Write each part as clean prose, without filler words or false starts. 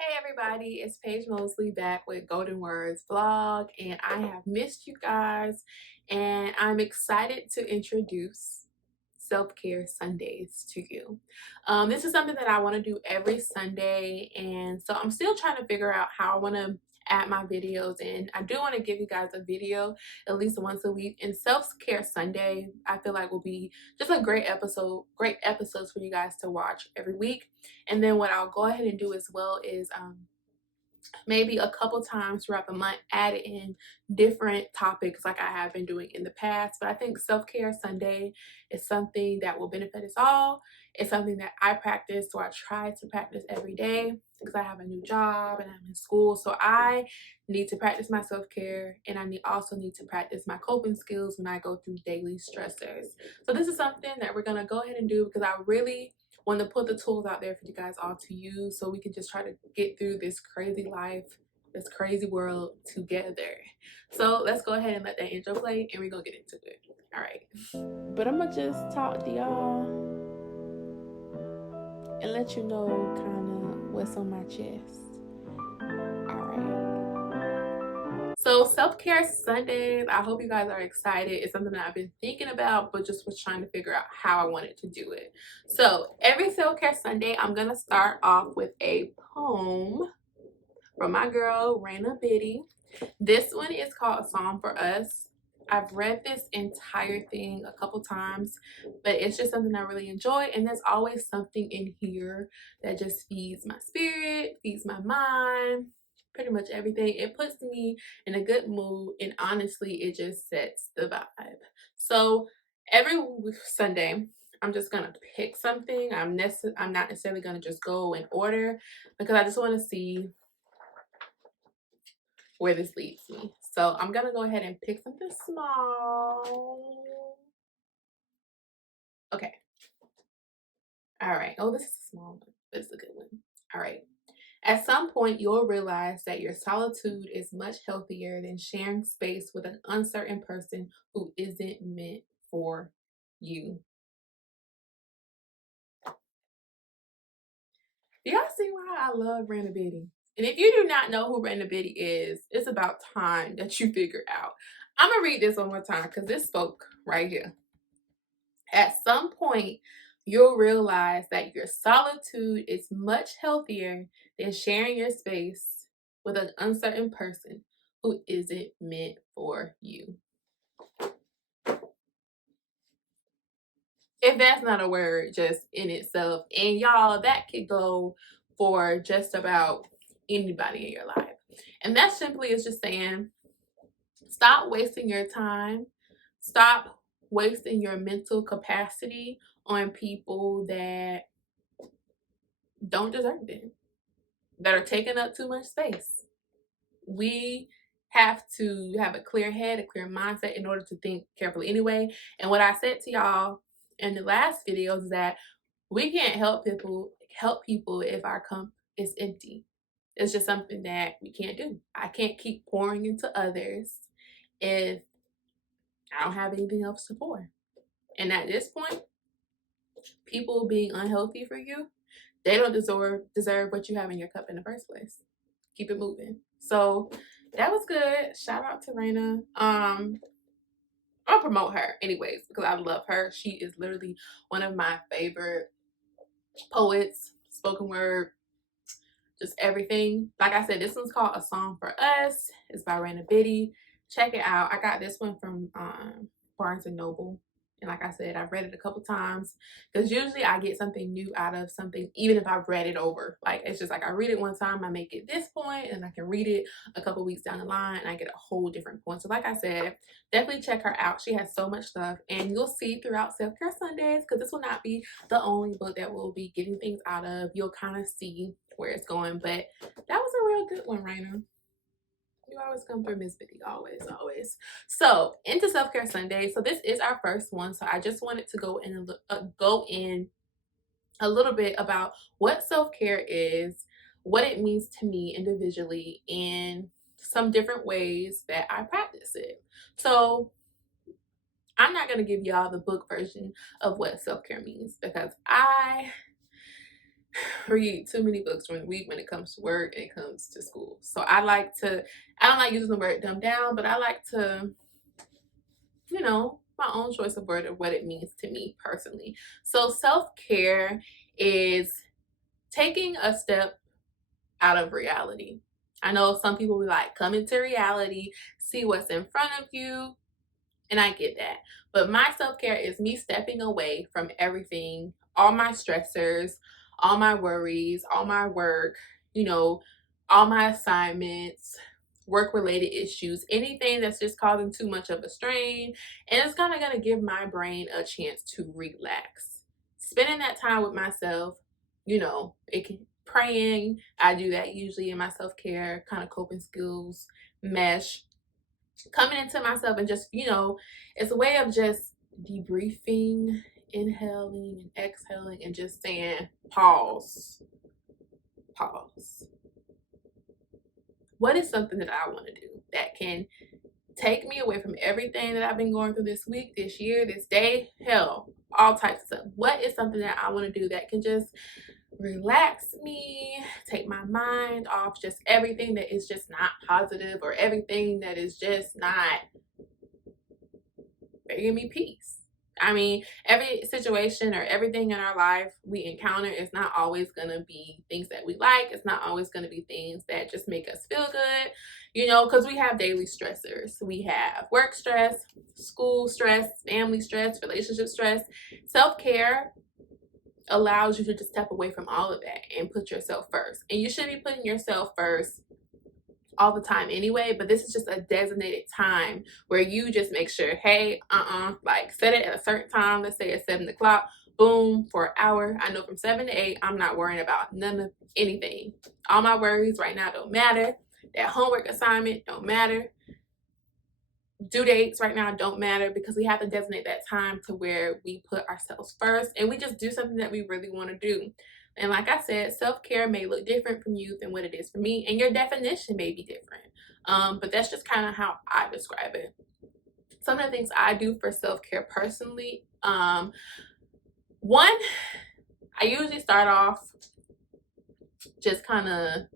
Hey everybody, it's Paige Mosley back with Golden Words Vlog, and I have missed you guys, and I'm excited to introduce Self Care Sundays to you. This is something that I want to do every Sunday, and so I'm still trying to figure out how I want to add my videos in. I do want to give you guys a video at least once a week, and Self Care Sunday I feel like will be just a great episodes for you guys to watch every week. And then what I'll go ahead and do as well is maybe a couple times throughout the month add in different topics like I have been doing in the past. But I think Self-Care Sunday is something that will benefit us all. It's something that I practice, so I try to practice every day because I have a new job and I'm in school. So I need to practice my self-care, and also need to practice my coping skills when I go through daily stressors. So this is something that we're gonna go ahead and do because I really want to put the tools out there for you guys all to use so we can just try to get through this crazy life, this crazy world together. So let's go ahead and let that intro play and we're gonna get into it. All right. But I'm gonna just talk to y'all and let you know kind of what's on my chest. All right. So Self-Care Sundays, I hope you guys are excited. It's something that I've been thinking about, but just was trying to figure out how I wanted to do it. So every Self-Care Sunday, I'm going to start off with a poem from my girl, Raina Biddy. This one is called A Song for Us. I've read this entire thing a couple times, but it's just something I really enjoy, and there's always something in here that just feeds my spirit, feeds my mind, pretty much everything. It puts me in a good mood, and honestly, it just sets the vibe. So every Sunday, I'm just gonna pick something. I'm not necessarily gonna just go in order because I just want to see where this leads me. So I'm gonna go ahead and pick something small. Okay. All right. Oh, this is a small one, but it's a good one. All right. At some point, you'll realize that your solitude is much healthier than sharing space with an uncertain person who isn't meant for you. Do y'all see why I love Randa Biddy? And if you do not know who Randa Biddy is, it's about time that you figure out. I'm gonna read this one more time because this spoke right here. At some point, you'll realize that your solitude is much healthier than sharing your space with an uncertain person who isn't meant for you. If that's not a word just in itself, and y'all, that could go for just about anybody in your life. And that simply is just saying, stop wasting your time, stop wasting your mental capacity on people that don't deserve it, that are taking up too much space. We have to have a clear head, a clear mindset in order to think carefully anyway. And what I said to y'all in the last video is that we can't help people if our cup is empty. It's just something that we can't do. I can't keep pouring into others if I don't have anything else to pour. And at this point, people being unhealthy for you, they don't deserve what you have in your cup in the first place. Keep it moving. So that was good. Shout out to Raina. I'll promote her anyways because I love her. She is literally one of my favorite poets, spoken word, just everything. Like I said, this one's called A Song for Us. It's by Raina Biddy. Check it out. I got this one from Barnes and Noble. And like I said, I've read it a couple times because usually I get something new out of something, even if I've read it over. Like, it's just like I read it one time, I make it this point, and I can read it a couple weeks down the line and I get a whole different point. So like I said, definitely check her out. She has so much stuff, and you'll see throughout Self Care Sundays, because this will not be the only book that we'll be getting things out of. You'll kind of see where it's going, but that was a real good one, Raina. You always come through, Miss Biddy. Always, always. So into Self Care Sunday. So this is our first one. So I just wanted to go in a little bit about what self care is, what it means to me individually, and some different ways that I practice it. So I'm not gonna give y'all the book version of what self care means because I read too many books during the week when it comes to work and it comes to school. So I don't like using the word dumb down, but I like to, my own choice of word of what it means to me personally. So self-care is taking a step out of reality. I know some people be like, come into reality, see what's in front of you, and I get that. But my self-care is me stepping away from everything, all my stressors, all my worries, all my work, all my assignments, work related issues, anything that's just causing too much of a strain. And it's kind of going to give my brain a chance to relax. Spending that time with myself, it can praying. I do that usually in my self-care kind of coping skills mesh, coming into myself and just, it's a way of just debriefing, inhaling and exhaling and just saying, pause. What is something that I want to do that can take me away from everything that I've been going through this week, this year, this day, hell, all types of stuff? What is something that I want to do that can just relax me, take my mind off just everything that is just not positive or everything that is just not bringing me peace? I mean, every situation or everything in our life we encounter is not always going to be things that we like. It's not always going to be things that just make us feel good, because we have daily stressors. We have work stress, school stress, family stress, relationship stress. Self-care allows you to just step away from all of that and put yourself first. And you should be putting yourself first all the time anyway, but this is just a designated time where you just make sure, hey, like set it at a certain time. Let's say at 7 o'clock, boom, for an hour. I know from 7 to 8, I'm not worrying about none of anything. All my worries right now don't matter. That homework assignment don't matter. Due dates right now don't matter, because we have to designate that time to where we put ourselves first and we just do something that we really want to do. And like I said, self-care may look different from you than what it is for me, and your definition may be different. But that's just kind of how I describe it. Some of the things I do for self-care personally, one, I usually start off just kind of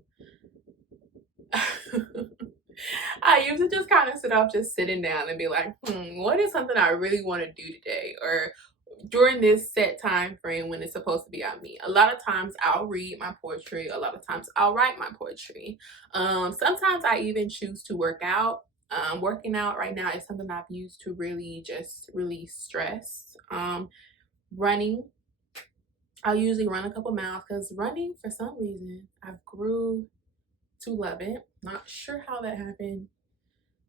I usually just kind of sit up, just sitting down and be like, what is something I really want to do today, or during this set time frame when it's supposed to be on me. A lot of times I'll read my poetry. A lot of times I'll write my poetry. Sometimes I even choose to work out. Working out right now is something I've used to really just release stress. Running. I'll usually run a couple miles, because running, for some reason, I've grew to love it. Not sure how that happened,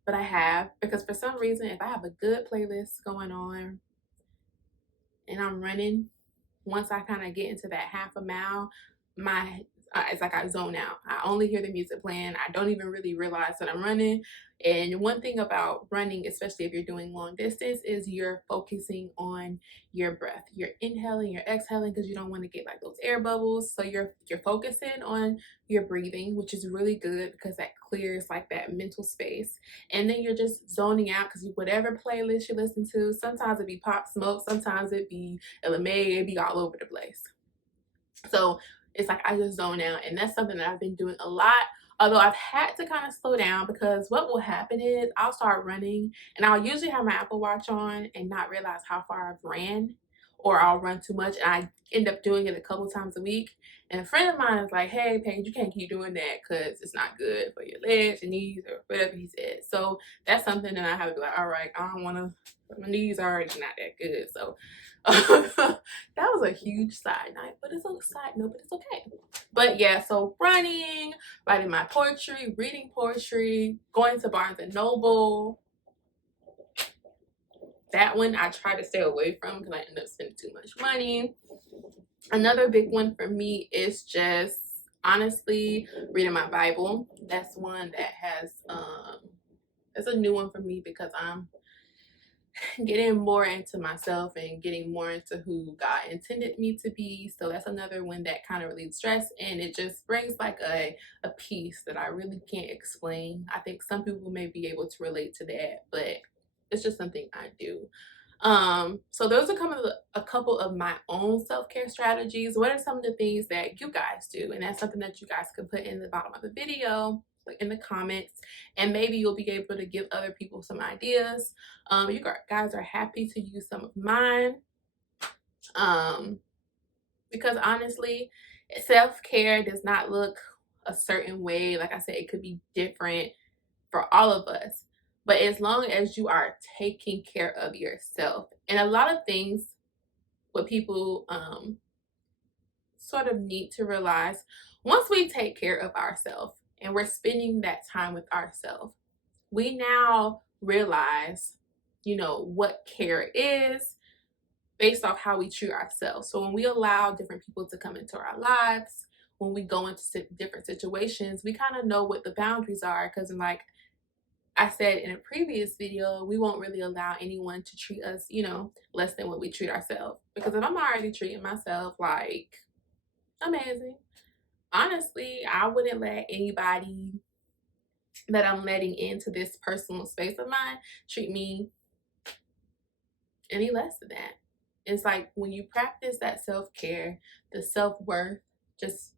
but I have, because for some reason, if I have a good playlist going on and I'm running, once I kind of get into that half a mile, it's like I zone out. I only hear the music playing. I don't even really realize that I'm running. And one thing about running, especially if you're doing long distance, is you're focusing on your breath. You're inhaling, you're exhaling, because you don't want to get like those air bubbles. So you're focusing on your breathing, which is really good because that clears like that mental space. And then you're just zoning out, because whatever playlist you listen to, sometimes it be Pop Smoke, sometimes it be LMA, it be all over the place. So it's like I just zone out, and that's something that I've been doing a lot. Although I've had to kind of slow down, because what will happen is I'll start running and I'll usually have my Apple Watch on and not realize how far I've ran, or I'll run too much and I end up doing it a couple times a week. And a friend of mine is like, hey, Paige, you can't keep doing that because it's not good for your legs, your knees, or whatever he said. So that's something that I have to be like, all right, I don't want to, my knees are already not that good. So that was a huge side note, but it's okay. But yeah, so running, writing my poetry, reading poetry, going to Barnes and Noble. That one I try to stay away from because I end up spending too much money. Another big one for me is just honestly reading my Bible. That's one that has it's a new one for me, because I'm getting more into myself and getting more into who God intended me to be. So that's another one that kind of relieves stress, and it just brings like a peace that I really can't explain. I think some people may be able to relate to that, but it's just something I do. So those are a couple of my own self-care strategies. What are some of the things that you guys do? And that's something that you guys can put in the bottom of the video, like in the comments, and maybe you'll be able to give other people some ideas. You guys are happy to use some of mine. Because honestly, self-care does not look a certain way. Like I said, it could be different for all of us. But as long as you are taking care of yourself, and a lot of things, what people sort of need to realize, once we take care of ourselves and we're spending that time with ourselves, we now realize, what care is based off how we treat ourselves. So when we allow different people to come into our lives, when we go into different situations, we kind of know what the boundaries are. Because like I said in a previous video, we won't really allow anyone to treat us, less than what we treat ourselves. Because if I'm already treating myself like amazing, honestly, I wouldn't let anybody that I'm letting into this personal space of mine treat me any less than that. It's like when you practice that self-care, the self-worth just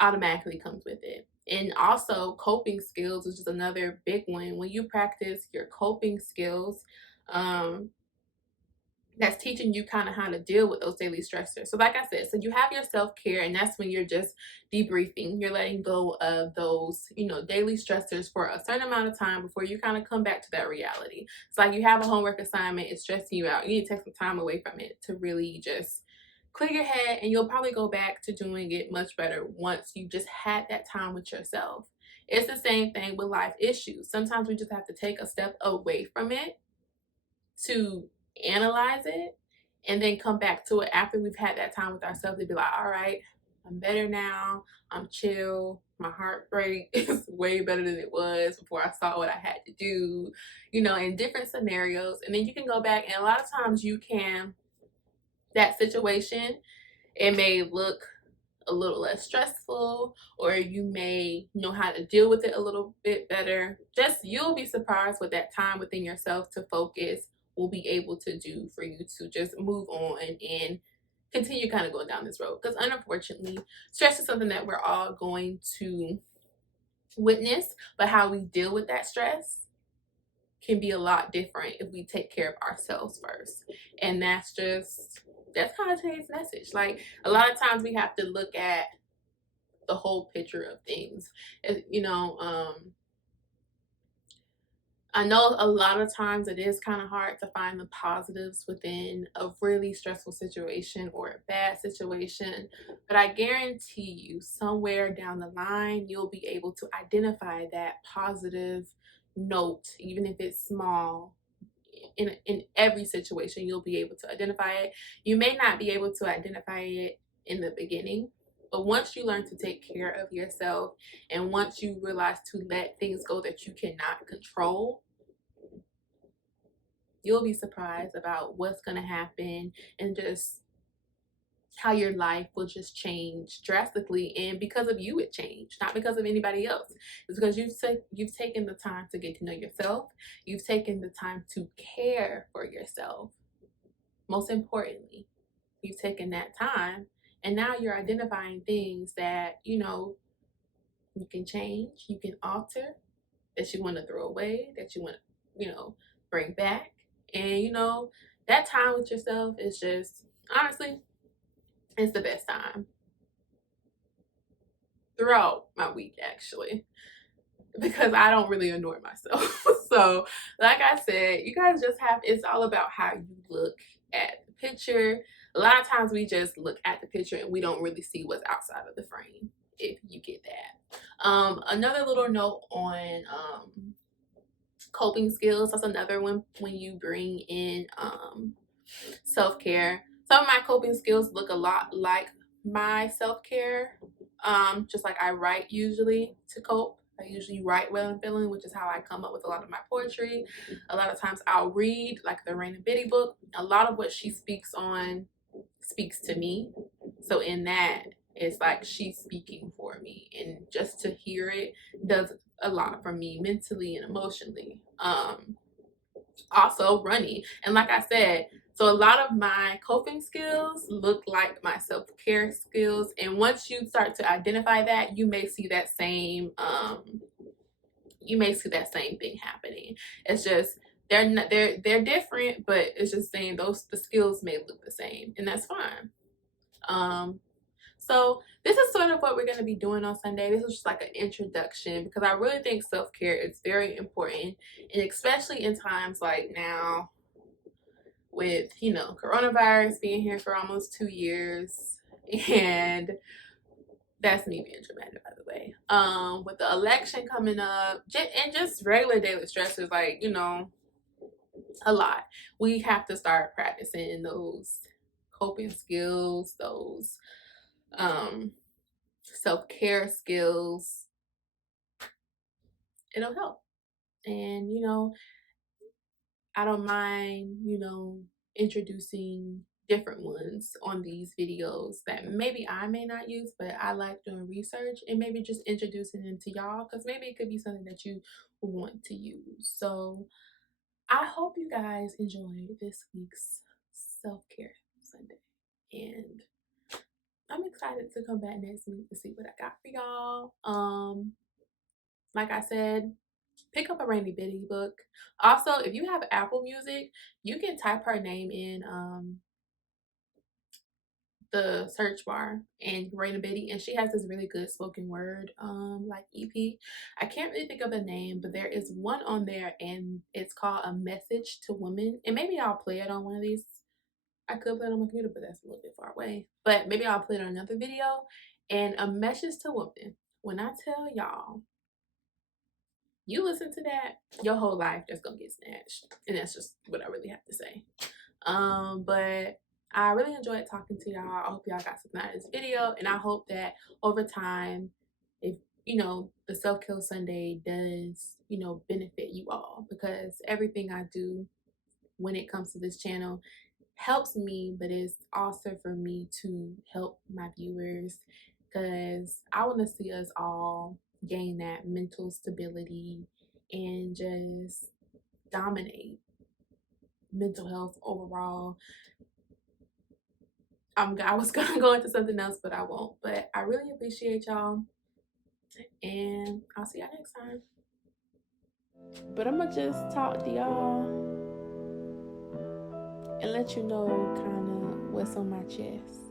automatically comes with it. And also coping skills, which is another big one. When you practice your coping skills, that's teaching you kind of how to deal with those daily stressors. So like I said, so you have your self-care, and that's when you're just debriefing. You're letting go of those, daily stressors for a certain amount of time before you kind of come back to that reality. It's like you have a homework assignment, it's stressing you out. You need to take some time away from it to really just clear your head, and you'll probably go back to doing it much better once you just had that time with yourself. It's the same thing with life issues. Sometimes we just have to take a step away from it to analyze it and then come back to it after we've had that time with ourselves to be like, all right, I'm better now, I'm chill, my heartbreak is way better than it was before I saw what I had to do, in different scenarios. And then you can go back, and a lot of times that situation, it may look a little less stressful, or you may know how to deal with it a little bit better. You'll be surprised what that time within yourself to focus will be able to do for you to just move on and continue kind of going down this road. Because unfortunately, stress is something that we're all going to witness, but how we deal with that stress can be a lot different if we take care of ourselves first. And that's kind of today's message. Like, a lot of times we have to look at the whole picture of things. I know a lot of times it is kind of hard to find the positives within a really stressful situation or a bad situation, but I guarantee you somewhere down the line, you'll be able to identify that positive note, even if it's small. In every situation, you'll be able to identify it. You may not be able to identify it in the beginning, but once you learn to take care of yourself, and once you realize to let things go that you cannot control, you'll be surprised about what's going to happen, and just how your life will just change drastically. And because of you, it changed, not because of anybody else. It's because you've taken the time to get to know yourself. You've taken the time to care for yourself. Most importantly, you've taken that time, and now you're identifying things that you can change, you can alter, that you want to throw away, that you want to bring back. And that time with yourself is just, honestly, it's the best time throughout my week, actually, because I don't really annoy myself. So like I said, you guys it's all about how you look at the picture. A lot of times we just look at the picture and we don't really see what's outside of the frame, if you get that. Another little note on coping skills. That's another one when you bring in self-care. Some of my coping skills look a lot like my self-care. Just like I write usually to cope. I usually write what I'm feeling, which is how I come up with a lot of my poetry. A lot of times I'll read like the Raina Biddy book. A lot of what she speaks on speaks to me. So in that, it's like she's speaking for me, and just to hear it does a lot for me mentally and emotionally. also running. And like I said, so a lot of my coping skills look like my self-care skills. And once you start to identify that, you may see that same thing happening. It's just they're different, but it's just saying the skills may look the same, and that's fine. So this is sort of what we're going to be doing on Sunday. This is just like an introduction because I really think self-care is very important, and especially in times like now with, coronavirus being here for almost 2 years, and that's me being dramatic, by the way. With the election coming up, and just regular daily stressors, like, a lot. We have to start practicing those coping skills, those self-care skills. It'll help. And, I don't mind, introducing different ones on these videos that maybe I may not use, but I like doing research and maybe just introducing them to y'all because maybe it could be something that you want to use. So I hope you guys enjoyed this week's Self-Care Sunday. And I'm excited to come back next week to see what I got for y'all. Like I said, pick up a Rainy Bitty book. Also, if you have Apple Music, you can type her name in the search bar and Rainy Bitty, and she has this really good spoken word like EP. I can't really think of the name, but there is one on there, and it's called A Message to Women. And maybe I'll play it on one of these. I could play it on my computer, but that's a little bit far away. But maybe I'll play it on another video. And A Message to Women. When I tell y'all, you listen to that, your whole life just gonna get snatched. And that's just what I really have to say. But I really enjoyed talking to y'all. I hope y'all got something out of this video, and I hope that over time, if the Self-Care Sunday does, benefit you all, because everything I do when it comes to this channel helps me, but it's also for me to help my viewers, because I want to see us all gain that mental stability and just dominate mental health overall. I was gonna go into something else, but I won't. But I really appreciate y'all, and I'll see y'all next time. But I'm gonna just talk to y'all and let you know kind of what's on my chest.